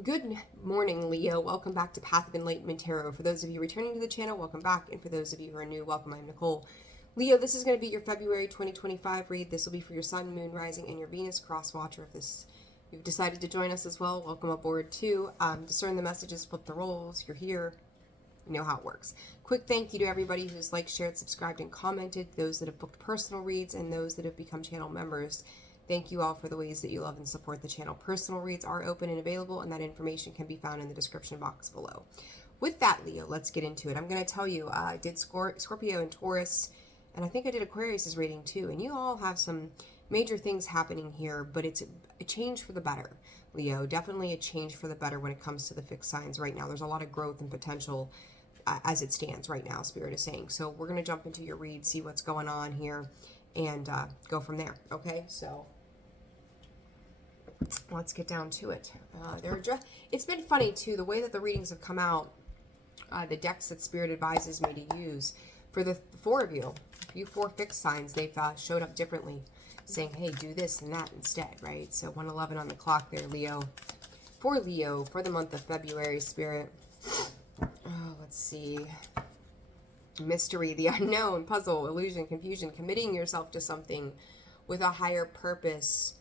Good morning, Leo. Welcome back to Path of Enlightenment Tarot. For those of you returning to the channel, welcome back. And for those of you who are new, welcome. I'm Nicole. Leo, this is going to be your February 2025 read. This will be for your Sun, Moon, Rising, and your Venus cross watcher. If you've decided to join us as well, welcome aboard too. Discern the messages, flip the roles. You're here. You know how it works. Quick thank you to everybody who's liked, shared, subscribed, and commented. Those that have booked personal reads and those that have become channel members. Thank you all for the ways that you love and support the channel. Personal reads are open and available, and that information can be found in the description box below. With that, Leo, let's get into it. I'm going to tell you, I did Scorpio and Taurus, and I think I did Aquarius's reading too, and you all have some major things happening here, but it's a change for the better, Leo. Definitely a change for the better when it comes to the fixed signs right now. There's a lot of growth and potential as it stands right now, Spirit is saying. So we're going to jump into your read, see what's going on here, and go from there, okay? So let's get down to it. It's been funny too, the way that the readings have come out, the decks that Spirit advises me to use. For the four of you, you four fixed signs, they've showed up differently, saying, hey, do this and that instead, right? So 111 on the clock there, Leo. For Leo, for the month of February, Spirit. Let's see. Mystery, the unknown, puzzle, illusion, confusion, committing yourself to something with a higher purpose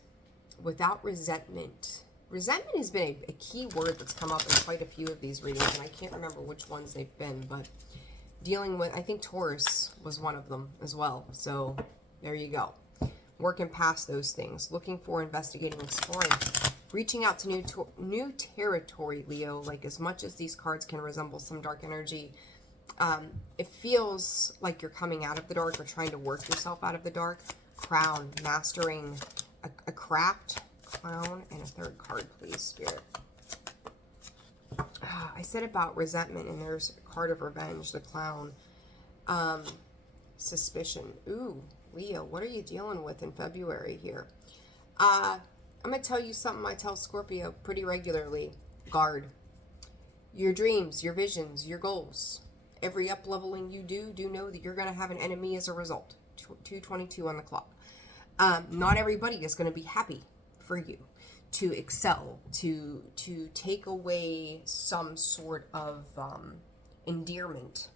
without resentment. Resentment has been a key word that's come up in quite a few of these readings, and I can't remember which ones they've been, but dealing with, I think Taurus was one of them as well. So there you go. Working past those things, looking for, investigating, exploring, reaching out to new territory, Leo. Like, as much as these cards can resemble some dark energy, it feels like you're coming out of the dark or trying to work yourself out of the dark. Crown, mastering a craft, clown, and a third card, please, Spirit. I said about resentment, and there's a card of revenge, the clown. Suspicion. Ooh, Leo, what are you dealing with in February here? I'm going to tell you something I tell Scorpio pretty regularly. Guard. Your dreams, your visions, your goals. Every up-leveling you do know that you're going to have an enemy as a result. 2:22 on the clock. Not everybody is going to be happy for you to excel, to take away some sort of endearment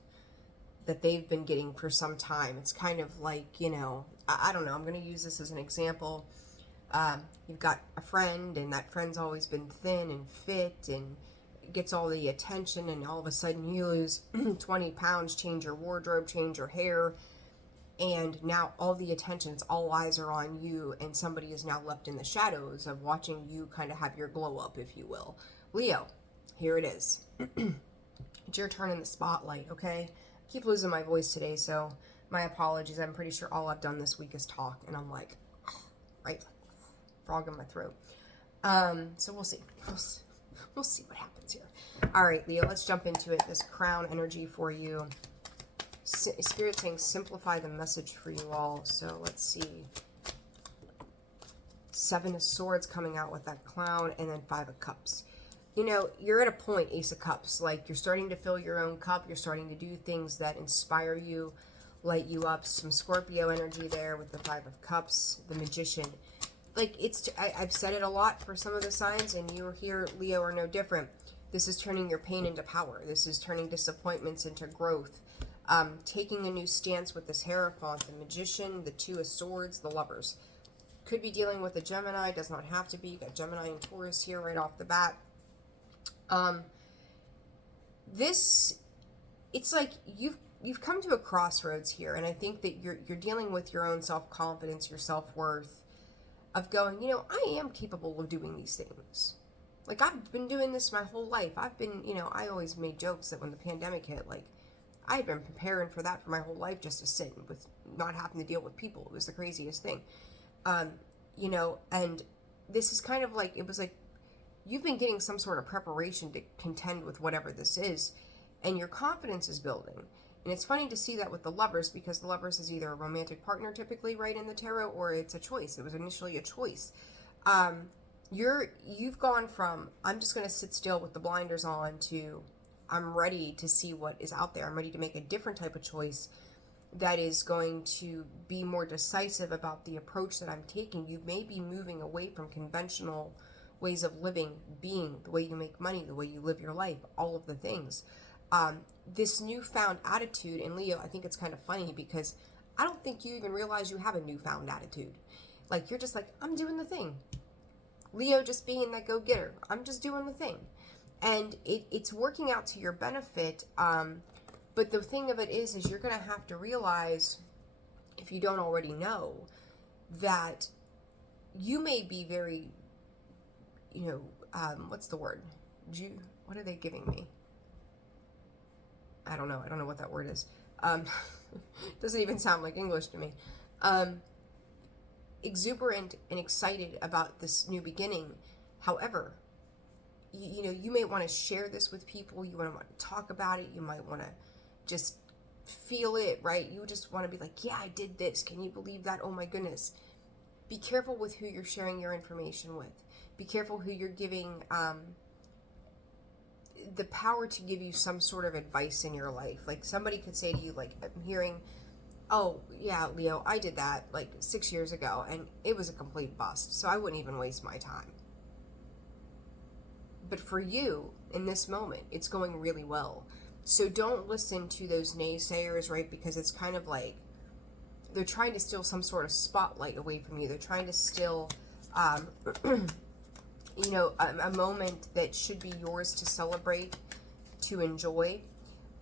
that they've been getting for some time. It's kind of like, you know, I don't know, I'm going to use this as an example. You've got a friend, and that friend's always been thin and fit and gets all the attention, and all of a sudden you lose 20 pounds, change your wardrobe, change your hair, and now all the attention, all eyes are on you, and somebody is now left in the shadows of watching you kind of have your glow up, if you will. Leo, here it is. It's your turn in the spotlight, okay? I keep losing my voice today, so my apologies. I'm pretty sure all I've done this week is talk, and I'm like, right, frog in my throat. So we'll see. We'll see what happens here. All right, Leo, let's jump into it. This crown energy for you. Spirit saying simplify the message for you all. So let's see. 7 of Swords coming out with that clown, and then 5 of Cups. You know, you're at a point, Ace of Cups, like you're starting to fill your own cup. You're starting to do things that inspire you, light you up. Some Scorpio energy there with the 5 of Cups, the Magician. Like, I've said it a lot for some of the signs, and you here, Leo, are no different. This is turning your pain into power. This is turning disappointments into growth. Taking a new stance with this Hierophant, the Magician, the 2 of Swords, the Lovers. Could be dealing with a Gemini, does not have to be. You got Gemini and Taurus here right off the bat. It's like you've come to a crossroads here, and I think that you're dealing with your own self-confidence, your self-worth, of going, you know, I am capable of doing these things. Like, I've been doing this my whole life. I've been, you know, I always made jokes that when the pandemic hit, like, I had been preparing for that for my whole life, just to sit with not having to deal with people. It was the craziest thing. You know, and this is kind of like, it was like, you've been getting some sort of preparation to contend with whatever this is, and your confidence is building. And it's funny to see that with the Lovers, because the Lovers is either a romantic partner typically, right, in the tarot, or it's a choice. It was initially a choice. You've gone from, I'm just going to sit still with the blinders on, to I'm ready to see what is out there. I'm ready to make a different type of choice that is going to be more decisive about the approach that I'm taking. You may be moving away from conventional ways of living, being, the way you make money, the way you live your life, all of the things. This newfound attitude in Leo, I think it's kind of funny because I don't think you even realize you have a newfound attitude. Like, you're just like, I'm doing the thing. Leo just being that go-getter. I'm just doing the thing. And it's working out to your benefit. But the thing of it is you're going to have to realize, if you don't already know, that you may be very, what's the word? What are they giving me? I don't know. I don't know what that word is. Doesn't even sound like English to me. Exuberant and excited about this new beginning. However, you may want to share this with people. You want to talk about it. You might want to just feel it, right? You just want to be like, yeah, I did this. Can you believe that? Oh my goodness. Be careful with who you're sharing your information with. Be careful who you're giving the power to give you some sort of advice in your life. Like, somebody could say to you, like, I'm hearing, oh yeah, Leo, I did that like 6 years ago and it was a complete bust, so I wouldn't even waste my time. But for you, in this moment, it's going really well. So don't listen to those naysayers, right? Because it's kind of like they're trying to steal some sort of spotlight away from you. They're trying to steal, a moment that should be yours to celebrate, to enjoy.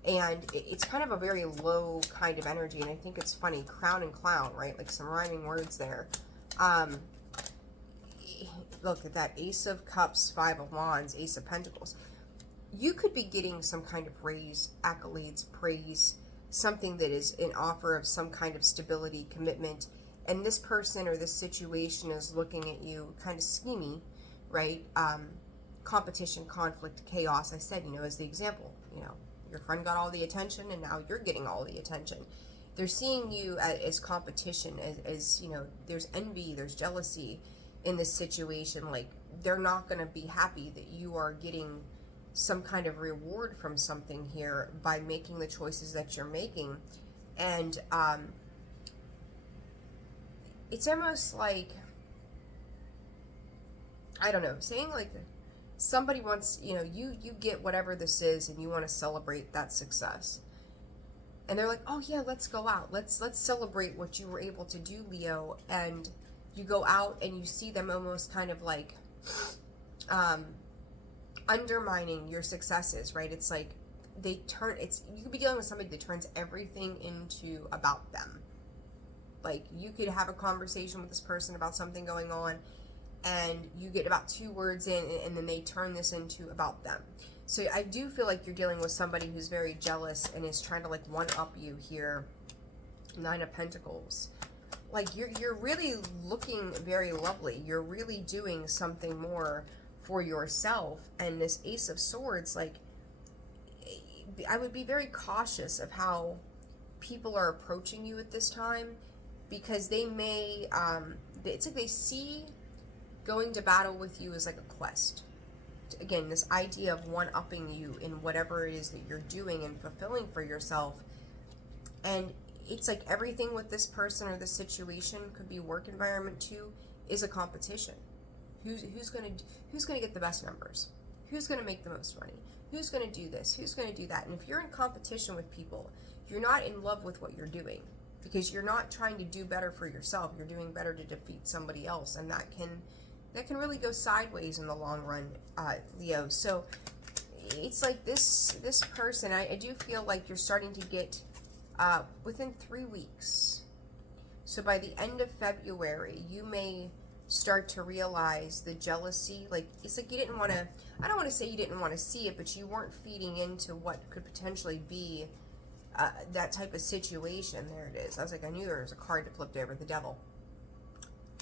And it's kind of a very low kind of energy. And I think it's funny, crown and clown, right? Like some rhyming words there. Look at that, Ace of Cups, Five of Wands, Ace of Pentacles. You could be getting some kind of raise, accolades, praise, something that is an offer of some kind of stability, commitment. And this person or this situation is looking at you kind of schemy, right? Competition, conflict, chaos. I said, as the example, your friend got all the attention and now you're getting all the attention. They're seeing you as competition, as there's envy, there's jealousy in this situation. Like, they're not going to be happy that you are getting some kind of reward from something here by making the choices that you're making. And it's almost like, I don't know, saying like somebody wants, you get whatever this is and you want to celebrate that success. And they're like, oh yeah, let's go out. Let's celebrate what you were able to do, Leo. And you go out and you see them almost kind of like undermining your successes, right? It's like you could be dealing with somebody that turns everything into about them. Like, you could have a conversation with this person about something going on and you get about 2 words in and then they turn this into about them. So I do feel like you're dealing with somebody who's very jealous and is trying to like one-up you here. 9 of Pentacles. Like, you're really looking very lovely. You're really doing something more for yourself. And this Ace of Swords, like, I would be very cautious of how people are approaching you at this time, because they may, it's like they see going to battle with you as like a quest. Again, this idea of one-upping you in whatever it is that you're doing and fulfilling for yourself. And it's like everything with this person or this situation, could be work environment too, is a competition. Who's gonna get the best numbers? Who's gonna make the most money? Who's gonna do this? Who's gonna do that? And if you're in competition with people, you're not in love with what you're doing, because you're not trying to do better for yourself. You're doing better to defeat somebody else, and that can really go sideways in the long run, Leo. So it's like this person, I do feel like you're starting to get within 3 weeks. So by the end of February, you may start to realize the jealousy. Like, it's like you didn't want to, I don't want to say you didn't want to see it, but you weren't feeding into what could potentially be that type of situation. There it is. I was like, I knew there was a card that flipped over, the Devil.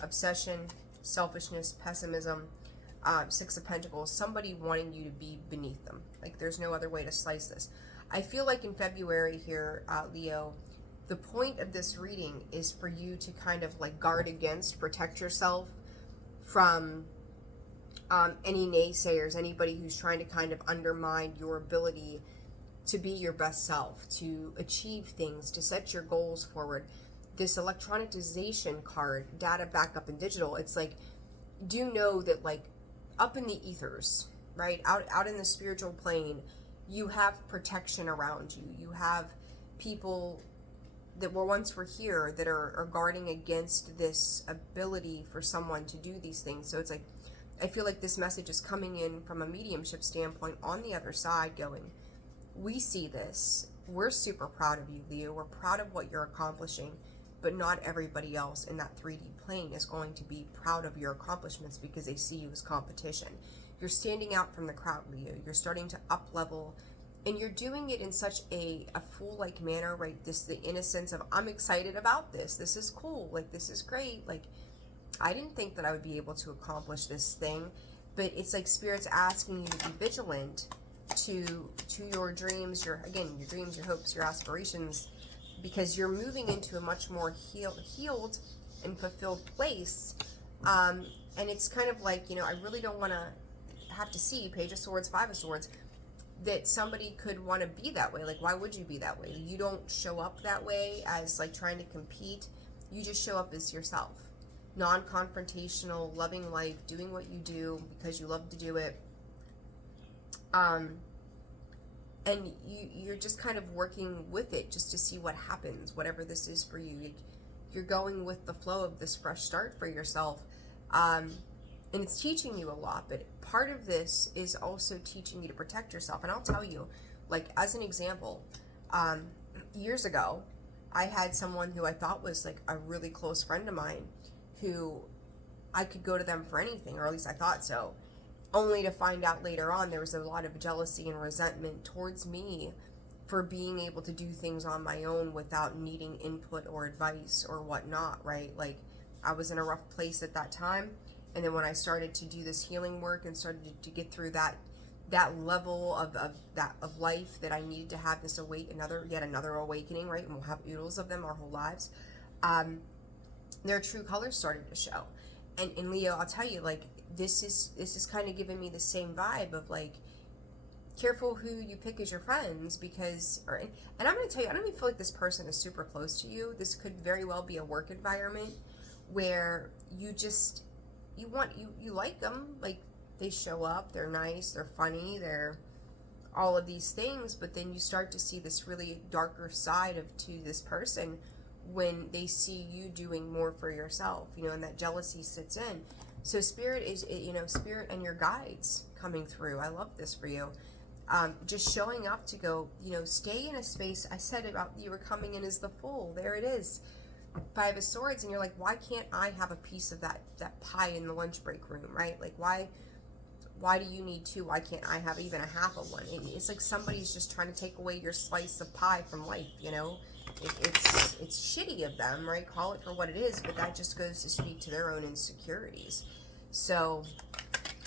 Obsession, selfishness, pessimism, 6 of Pentacles, somebody wanting you to be beneath them. Like, there's no other way to slice this. I feel like in February here, Leo, the point of this reading is for you to kind of like guard against, protect yourself from any naysayers, anybody who's trying to kind of undermine your ability to be your best self, to achieve things, to set your goals forward. This electronization card, data, backup, and digital, it's like, do know that like up in the ethers, right? Out in the spiritual plane, you have protection around you. You have people that were here that are guarding against this ability for someone to do these things. So it's like, I feel like this message is coming in from a mediumship standpoint on the other side going, we see this. We're super proud of you, Leo. We're proud of what you're accomplishing, but not everybody else in that 3D plane is going to be proud of your accomplishments because they see you as competition. You're standing out from the crowd, Leo. You're starting to up level, and you're doing it in such a fool-like manner, right? The innocence of, I'm excited about this. This is cool. Like, this is great. Like, I didn't think that I would be able to accomplish this thing, but it's like Spirit's asking you to be vigilant to your dreams, your dreams, your hopes, your aspirations, because you're moving into a much more healed and fulfilled place. And it's kind of like, I really don't want to have to see Page of Swords, Five of Swords, that somebody could want to be that way. Like, why would you be that way? You don't show up that way as like trying to compete. You just show up as yourself. Non-confrontational, loving life, doing what you do because you love to do it. And you're just kind of working with it just to see what happens, whatever this is for you. You're going with the flow of this fresh start for yourself. And it's teaching you a lot, but part of this is also teaching you to protect yourself. And I'll tell you, like, as an example, years ago, I had someone who I thought was like a really close friend of mine who I could go to them for anything, or at least I thought so, only to find out later on there was a lot of jealousy and resentment towards me for being able to do things on my own without needing input or advice or whatnot, right? Like, I was in a rough place at that time, and then when I started to do this healing work and started to get through that level of life that I needed to have this yet another awakening, right? And we'll have oodles of them our whole lives. Their true colors started to show. And in Leo, I'll tell you, like, this is kind of giving me the same vibe of like, careful who you pick as your friends, because, and I'm going to tell you, I don't even feel like this person is super close to you. This could very well be a work environment where you like them, like, they show up, they're nice, they're funny, they're all of these things, but then you start to see this really darker side to this person when they see you doing more for yourself, and that jealousy sits in. So Spirit is, Spirit and your guides coming through. I love this for you. Just showing up to go, stay in a space. I said about you were coming in as the Fool. There it is. Five of Swords. And you're like, why can't I have a piece of that pie in the lunch break room, right? Like, why do you need two? Why can't I have even a half of one? It's like somebody's just trying to take away your slice of pie from life, It's shitty of them, right? Call it for what it is, but that just goes to speak to their own insecurities. So,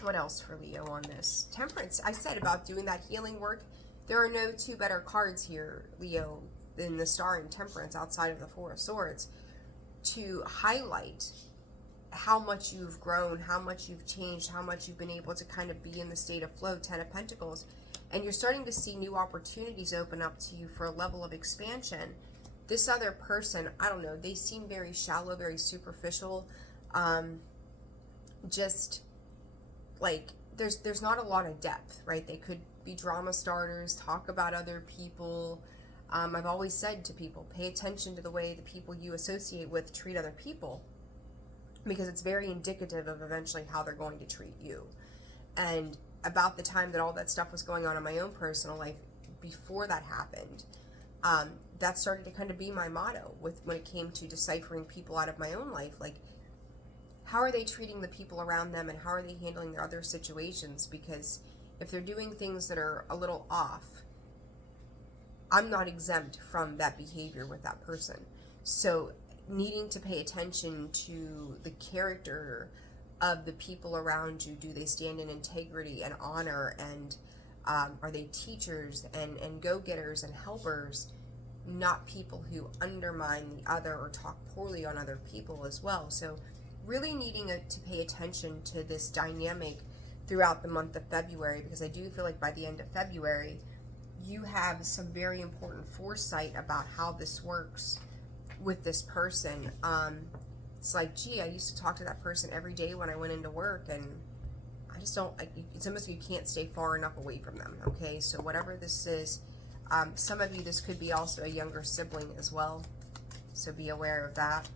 what else for Leo on this? Temperance. I said about doing that healing work. There are no two better cards here, Leo, than the Star and Temperance outside of the Four of Swords to highlight how much you've grown, how much you've changed, how much you've been able to kind of be in the state of flow. 10 of Pentacles. And you're starting to see new opportunities open up to you for a level of expansion. This other person, I don't know, they seem very shallow, very superficial. Just like there's not a lot of depth, right? They could be drama starters, talk about other people. I've always said to people, pay attention to the way the people you associate with treat other people, because it's very indicative of eventually how they're going to treat you. And about the time that all that stuff was going on in my own personal life, before that happened, that started to kind of be my motto when it came to deciphering people out of my own life. Like, how are they treating the people around them, and how are they handling their other situations? Because if they're doing things that are a little off, I'm not exempt from that behavior with that person. So needing to pay attention to the character of the people around you. Do they stand in integrity and honor, and are they teachers and go-getters and helpers, not people who undermine the other or talk poorly on other people as well. So really needing to pay attention to this dynamic throughout the month of February, because I do feel like by the end of February, you have some very important foresight about how this works with this person. It's like, gee, I used to talk to that person every day when I went into work, and just don't, it's almost like you can't stay far enough away from them, okay? So whatever this is, some of you, this could be also a younger sibling as well. So be aware of that.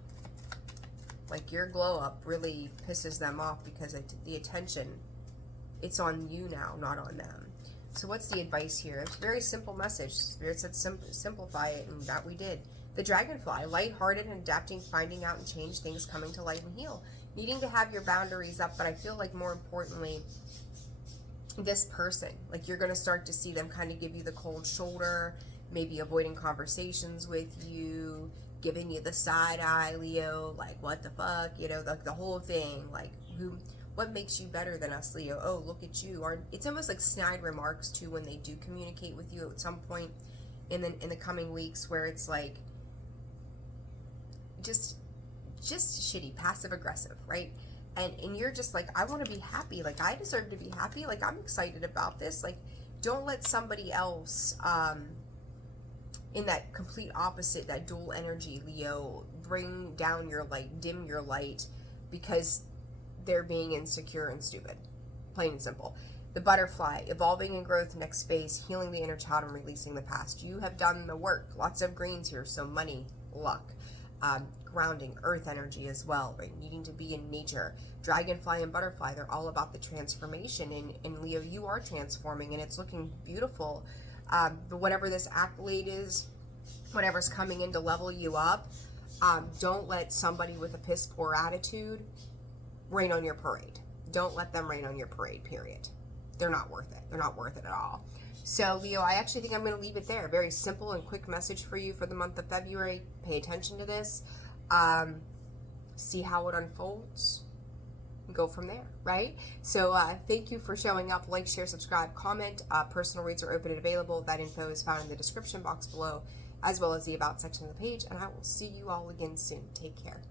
Like your glow up really pisses them off because the attention, it's on you now, not on them. So what's the advice here? It's a very simple message. Spirit said simplify it, and that we did. The dragonfly, lighthearted and adapting, finding out and change things, coming to light and heal. Needing to have your boundaries up, but I feel like more importantly, this person, like you're going to start to see them kind of give you the cold shoulder, maybe avoiding conversations with you, giving you the side eye, Leo, like what the fuck, you know, the whole thing, like what makes you better than us, Leo? Oh, look at you. Or it's almost like snide remarks too when they do communicate with you at some point in the coming weeks, where it's like just shitty, passive aggressive, right? And you're just like, I want to be happy, like I deserve to be happy, like I'm excited about this. Like, don't let somebody else in that complete opposite, that dual energy, Leo, bring down your light, dim your light, because they're being insecure and stupid. Plain and simple. The butterfly, evolving in growth, next phase, healing the inner child and releasing the past. You have done the work. Lots of greens here, so money, luck, grounding, earth energy as well, right? Needing to be in nature. Dragonfly and butterfly, they're all about the transformation. And Leo, you are transforming, and it's looking beautiful. But whatever this accolade is, whatever's coming in to level you up, don't let somebody with a piss poor attitude rain on your parade. Don't let them rain on your parade, period. They're not worth it. They're not worth it at all. So, Leo, I actually think I'm going to leave it there. Very simple and quick message for you for the month of February. Pay attention to this. See how it unfolds. Go from there, right? So thank you for showing up. Like, share, subscribe, comment. Personal reads are open and available. That info is found in the description box below, as well as the About section of the page. And I will see you all again soon. Take care.